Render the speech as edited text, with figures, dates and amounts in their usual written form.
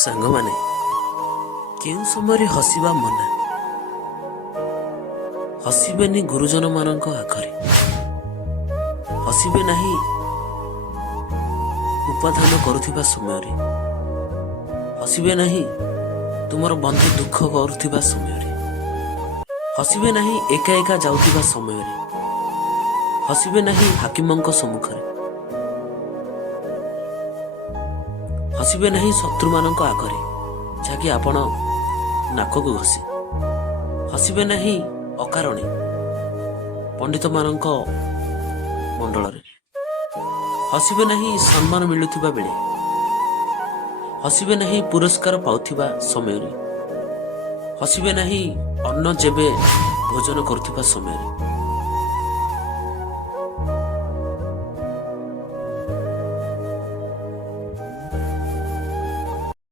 ସାଙ୍ଗମାନେ କେଉଁ ସମୟରେ ହସିବା ମନା। ହସିବେନି ଗୁରୁଜନମାନଙ୍କ ଆଗରେ, ହସିବେ ନାହିଁ ଉପାଦାନ କରୁଥିବା ସମୟରେ, ହସିବେ ନାହିଁ ତୁମର ବନ୍ଧୁ ଦୁଃଖ କରୁଥିବା ସମୟରେ, ହସିବେ ନାହିଁ ଏକା ଏକା ଯାଉଥିବା ସମୟରେ, ହସିବେ ନାହିଁ ହାକିମଙ୍କ ସମ୍ମୁଖରେ, ହସିବେ ନାହିଁ ଶତ୍ରୁମାନଙ୍କ ଆଗରେ ଯାହାକି ଆପଣ ନାକକୁ ଘଷି, ହସିବେ ନାହିଁ ଅକାରଣେ ପଣ୍ଡିତମାନଙ୍କ ମଣ୍ଡଳରେ, ହସିବେ ନାହିଁ ସମ୍ମାନ ମିଳୁଥିବା ବେଳେ, ହସିବେ ନାହିଁ ପୁରସ୍କାର ପାଉଥିବା ସମୟରେ, ହସିବେ ନାହିଁ ଅନ୍ନ ଯେବେ ଭୋଜନ କରୁଥିବା ସମୟରେ,